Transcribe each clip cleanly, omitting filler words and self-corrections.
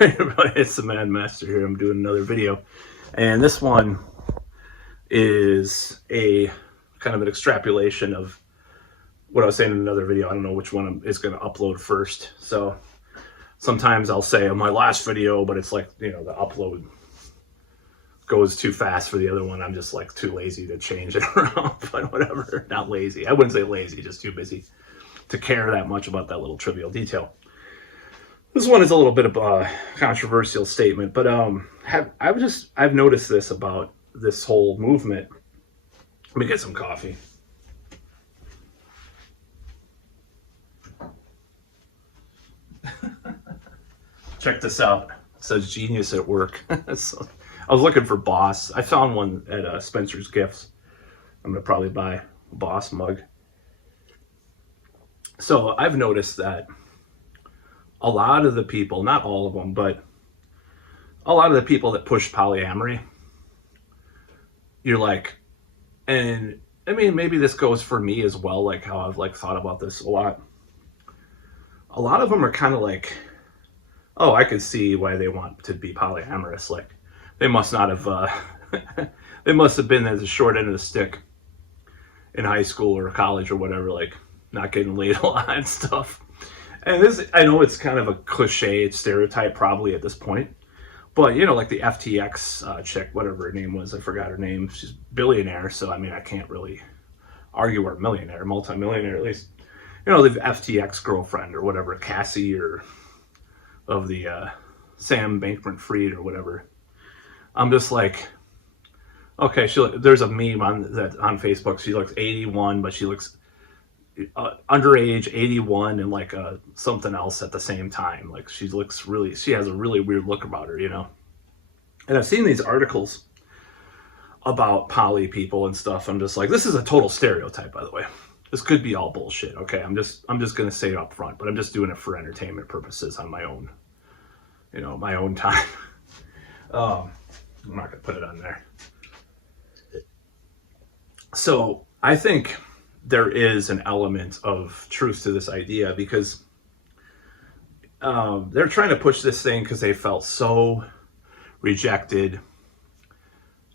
Everybody, it's the Mad Master here. I'm doing another video, and this one is a kind of an extrapolation of what I was saying in another video. I don't know which one is going to upload first, so sometimes I'll say on my last video, but it's like, you know, the upload goes too fast for the other one. I'm just like too lazy to change it around, but whatever. Not lazy. I wouldn't say lazy, just too busy to care that much about that little trivial detail. This one is a little bit of a controversial statement, but I've noticed this about this whole movement. Let me get some coffee. Check this out. It says genius at work. So, I was looking for Boss. I found one at Spencer's Gifts. I'm gonna probably buy a Boss mug. So I've noticed that a lot of the people, not all of them, but a lot of the people that push polyamory, you're like, and I mean, maybe this goes for me as well, like how I've like thought about this a lot. A lot of them are kind of like, oh, I could see why they want to be polyamorous. Like they must not have, they must have been at the short end of the stick in high school or college or whatever, like not getting laid a lot and stuff. And this, I know it's kind of a cliche stereotype probably at this point, but you know, like the FTX chick, whatever her name was, I forgot her name. She's a billionaire, so I mean, I can't really argue her millionaire, multi-millionaire at least. You know, the FTX girlfriend or whatever, Cassie, or of the Sam Bankman-Fried or whatever. I'm just like, okay, there's a meme on Facebook. She looks 81, but she looks underage, 81, and like something else at the same time. Like she has a really weird look about her, you know. And I've seen these articles about poly people and stuff. I'm just like, this is a total stereotype, by the way. This could be all bullshit. Okay, I'm just gonna say it up front, but I'm just doing it for entertainment purposes on my own, you know, my own time. I'm not gonna put it on there. So I think there is an element of truth to this idea because they're trying to push this thing because they felt so rejected.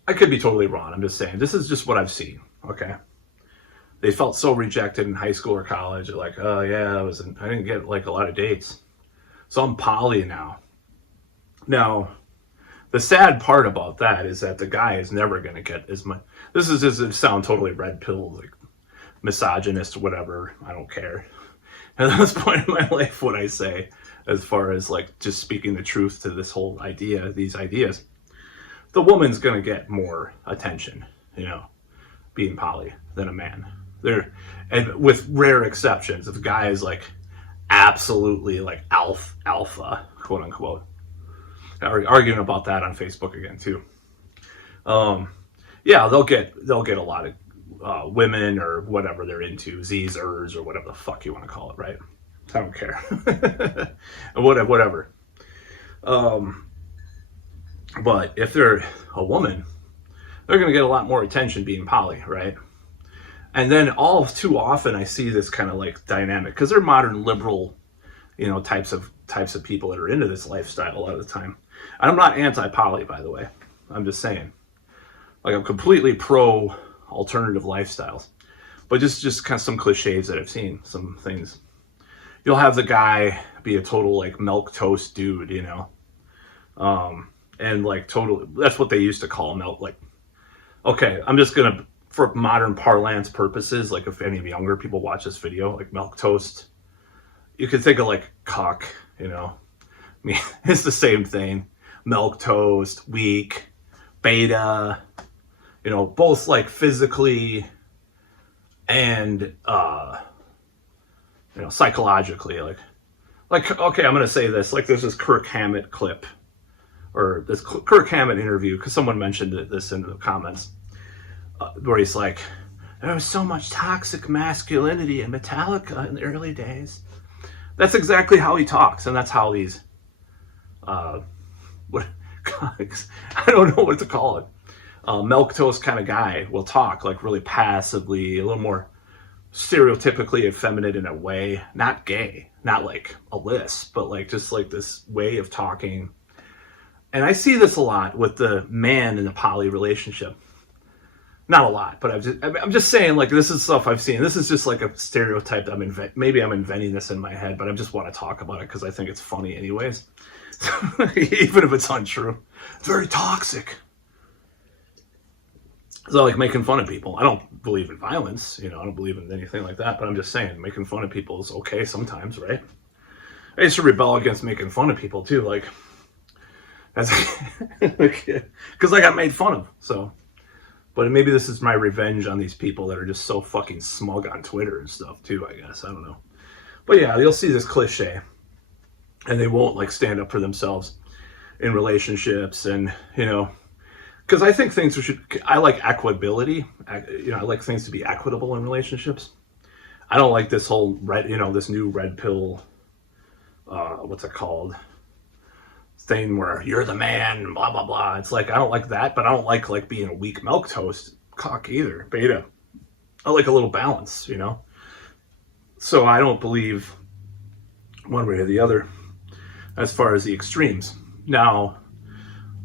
I could be totally wrong. I'm just saying, this is just what I've seen. Okay. They felt so rejected in high school or college. They're like, oh yeah, I didn't get like a lot of dates. So I'm poly now. Now, the sad part about that is that the guy is never going to get as much. This is just sound totally red pill, like misogynist, whatever. I don't care. At this point in my life, what I say, as far as like just speaking the truth to this whole idea, these ideas, the woman's going to get more attention, you know, being poly than a man. And with rare exceptions, if the guy is like absolutely like alpha, quote unquote. Arguing about that on Facebook again too. Yeah, they'll get a lot of women or whatever they're into, Zers or whatever the fuck you want to call it, right? I don't care. Whatever. But if they're a woman, they're going to get a lot more attention being poly, right? And then all too often I see this kind of like dynamic because they're modern liberal, you know, types of people that are into this lifestyle a lot of the time. And I'm not anti-poly, by the way. I'm just saying, like, I'm completely pro alternative lifestyles, but just kind of some cliches that I've seen, some things. You'll have the guy be a total like milk toast dude, you know, and like totally, that's what they used to call milk. Like, okay, I'm just gonna, for modern parlance purposes, like if any younger people watch this video, like milk toast, you could think of like cock, you know. I mean, it's the same thing. Milk toast, weak, beta, you know, both like physically and you know, psychologically. Like okay, I'm gonna say this. Like there's this Kirk Hammett clip, or this Kirk Hammett interview, because someone mentioned this in the comments, where he's like, there was so much toxic masculinity in Metallica in the early days. That's exactly how he talks, and that's how these I don't know what to call it. Milk toast kind of guy will talk like really passively, a little more stereotypically effeminate in a way, not gay, not like a lisp, but like just like this way of talking And I see this a lot with the man in the poly relationship. Not a lot, but I'm just saying, like, this is stuff I've seen. This is just like a stereotype that maybe I'm inventing this in my head, but I just want to talk about it because I think it's funny anyways. Even if it's untrue. It's very toxic. So, like, making fun of people. I don't believe in violence, I don't believe in anything like that, but I'm just saying, making fun of people is okay sometimes, right? I used to rebel against making fun of people, too, like, as a kid, because I got made fun of, so. But maybe this is my revenge on these people that are just so fucking smug on Twitter and stuff, too, I guess. I don't know. But yeah, you'll see this cliche, and they won't, like, stand up for themselves in relationships, and, because I think I like equitability. I like things to be equitable in relationships. I don't like this whole this new red pill, what's it called? Thing where you're the man, blah, blah, blah. It's like, I don't like that, but I don't like being a weak milquetoast cock either, beta. I like a little balance, So I don't believe one way or the other as far as the extremes. Now,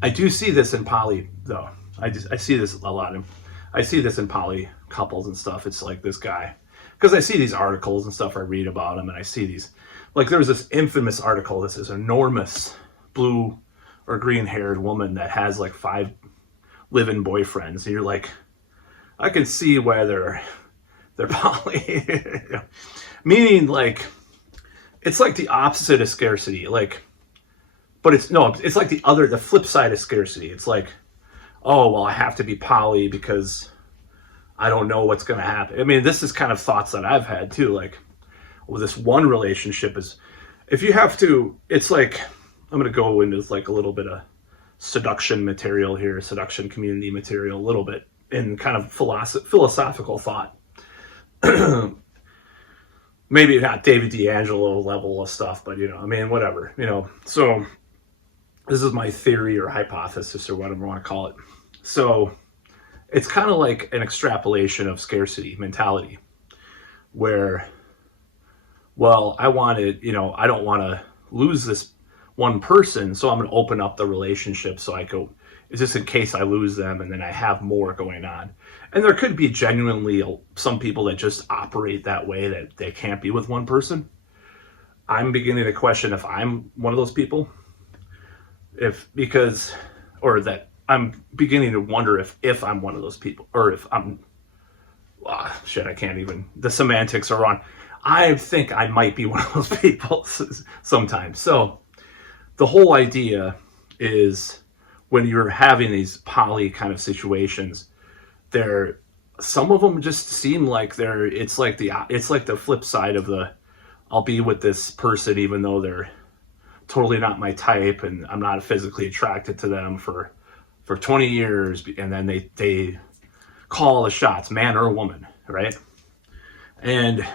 I do see this in poly, though. I see this a lot. I see this in poly couples and stuff. It's like this guy, because I see these articles and stuff. I read about them, and I see these. Like, there's this infamous article. This is enormous blue or green-haired woman that has like 5 live-in boyfriends, and you're like, I can see why they're poly. Meaning, like, it's like the opposite of scarcity, like. But it's like the flip side of scarcity. It's like, oh, well, I have to be poly because I don't know what's going to happen. I mean, this is kind of thoughts that I've had too. Like, well, this one relationship is, if you have to, it's like, I'm going to go into like a little bit of seduction material here, seduction community material, a little bit in kind of philosophical thought. Maybe not David D'Angelo level of stuff, but, whatever, so this is my theory or hypothesis or whatever you want to call it. So it's kind of like an extrapolation of scarcity mentality where, well, I don't want to lose this one person, so I'm going to open up the relationship so I go, is this in case I lose them and then I have more going on? And there could be genuinely some people that just operate that way, that they can't be with one person. I'm beginning to question if I'm one of those people. That I'm beginning to wonder if I'm one of those people, or if I'm, I can't even, the semantics are wrong. I think I might be one of those people sometimes. So the whole idea is, when you're having these poly kind of situations, some of them just seem like it's like the flip side of the, I'll be with this person even though they're totally not my type and I'm not physically attracted to them for 20 years, and then they call the shots, man or woman, right? And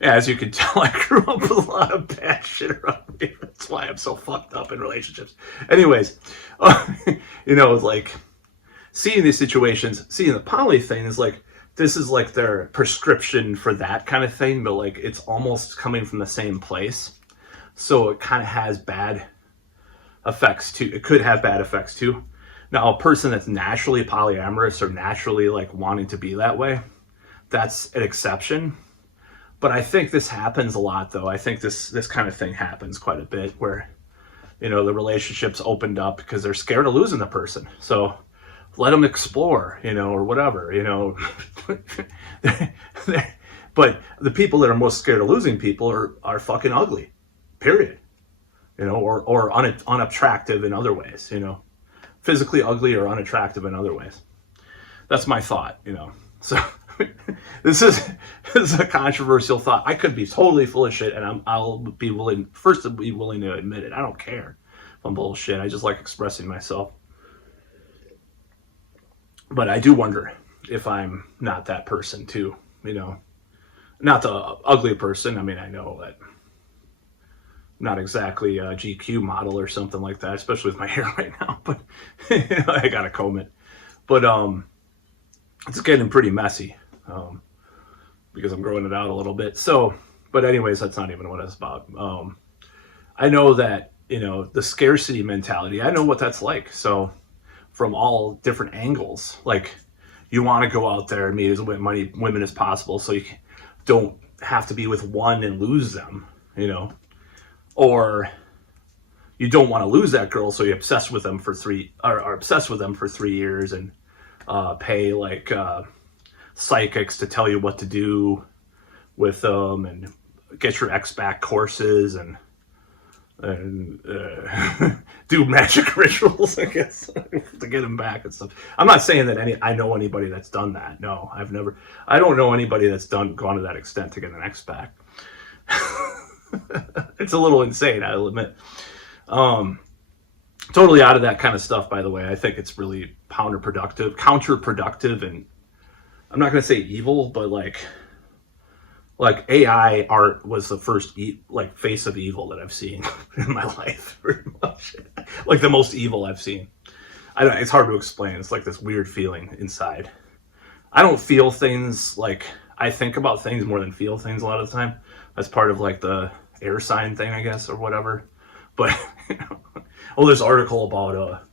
yeah, as you can tell, I grew up with a lot of bad shit around me. That's why I'm so fucked up in relationships. Anyways, it's like seeing these situations, seeing the poly thing is like, this is like their prescription for that kind of thing, but like it's almost coming from the same place. So it kind of has bad effects too. It could have bad effects too. Now, a person that's naturally polyamorous or naturally like wanting to be that way, that's an exception. But I think this happens a lot, though. I think this kind of thing happens quite a bit where, the relationship's opened up because they're scared of losing the person. So let them explore, or whatever, But the people that are most scared of losing people are fucking ugly, period. Or unattractive in other ways, physically ugly or unattractive in other ways. That's my thought, So this is a controversial thought. I could be totally full of shit, and I'll be willing to admit it. I don't care if I'm bullshit. I just like expressing myself. But I do wonder if I'm not that person too, not the ugly person. I mean, I know that I'm not exactly a GQ model or something like that, especially with my hair right now, but I gotta comb it. But it's getting pretty messy because I'm growing it out a little bit. So, but anyways, that's not even what it's about. I know that the scarcity mentality. I know what that's like. So from all different angles, like you want to go out there and meet as many women as possible so you don't have to be with one and lose them, or you don't want to lose that girl, so you're obsessed with them for are obsessed with them for 3 years and pay like psychics to tell you what to do with them and get your ex back courses and do magic rituals, I guess, to get him back and stuff. I'm not saying that I know anybody that's done that. No, I don't know anybody that's gone to that extent to get an ex back. It's a little insane, I'll admit. Totally out of that kind of stuff, by the way. I think it's really counterproductive, and I'm not going to say evil, but like AI art was the first face of evil that I've seen in my life, pretty much. Like the most evil I've seen. It's hard to explain. It's like this weird feeling inside. I don't feel things like I think about things more than feel things a lot of the time. That's part of like the air sign thing, I guess, or whatever. But this article about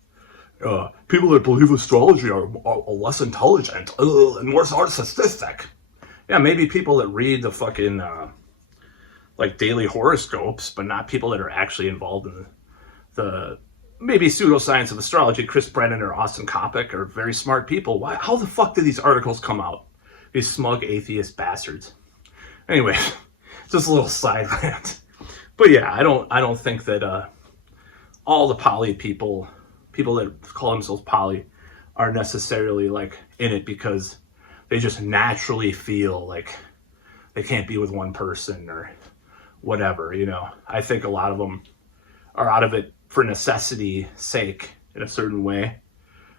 people that believe astrology are less intelligent and more narcissistic. Yeah, maybe people that read the fucking like daily horoscopes, but not people that are actually involved in the maybe pseudoscience of astrology. Chris Brennan or Austin Coppock are very smart people. Why? How the fuck did these articles come out? These smug atheist bastards. Anyway, just a little side rant. But yeah, I don't think that all the poly people that call themselves poly, are necessarily like in it because they just naturally feel like they can't be with one person or whatever. I think a lot of them are out of it for necessity sake in a certain way.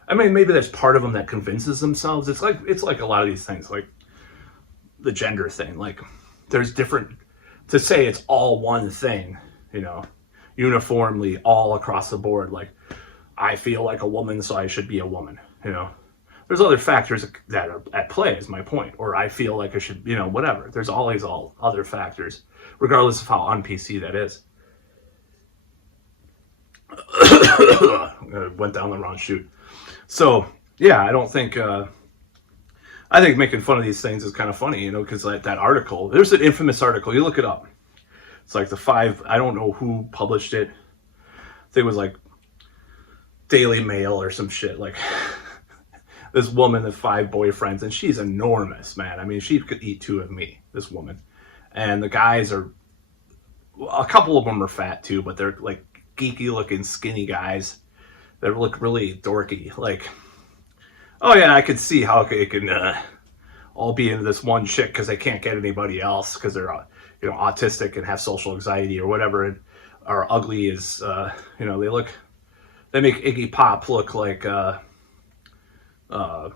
I mean, maybe there's part of them that convinces themselves. It's like a lot of these things, like the gender thing. Like there's different, to say it's all one thing, uniformly all across the board. Like I feel like a woman, so I should be a woman. There's other factors that are at play, is my point. Or I feel like I should, whatever. There's always all other factors, regardless of how un-PC that is. Went down the wrong chute. So yeah, I think making fun of these things is kind of funny, because like that article, there's an infamous article, you look it up. It's like I don't know who published it. I think it was like Daily Mail or some shit. Like this woman with 5 boyfriends, and she's enormous, man. I mean, she could eat 2 of me, this woman. And the guys a couple of them are fat too, but they're like geeky looking skinny guys that look really dorky. Like, oh yeah, I could see how it can all be into this one chick because they can't get anybody else because they're autistic and have social anxiety or whatever, and are ugly as they make Iggy Pop look like Marlon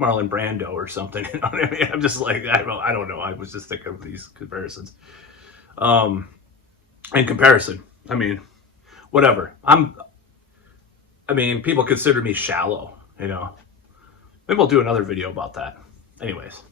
Brando or something. You know what I mean? I'm just like, I don't know. I was just thinking of these comparisons. In comparison, I mean, whatever. People consider me shallow. Maybe I'll do another video about that. Anyways.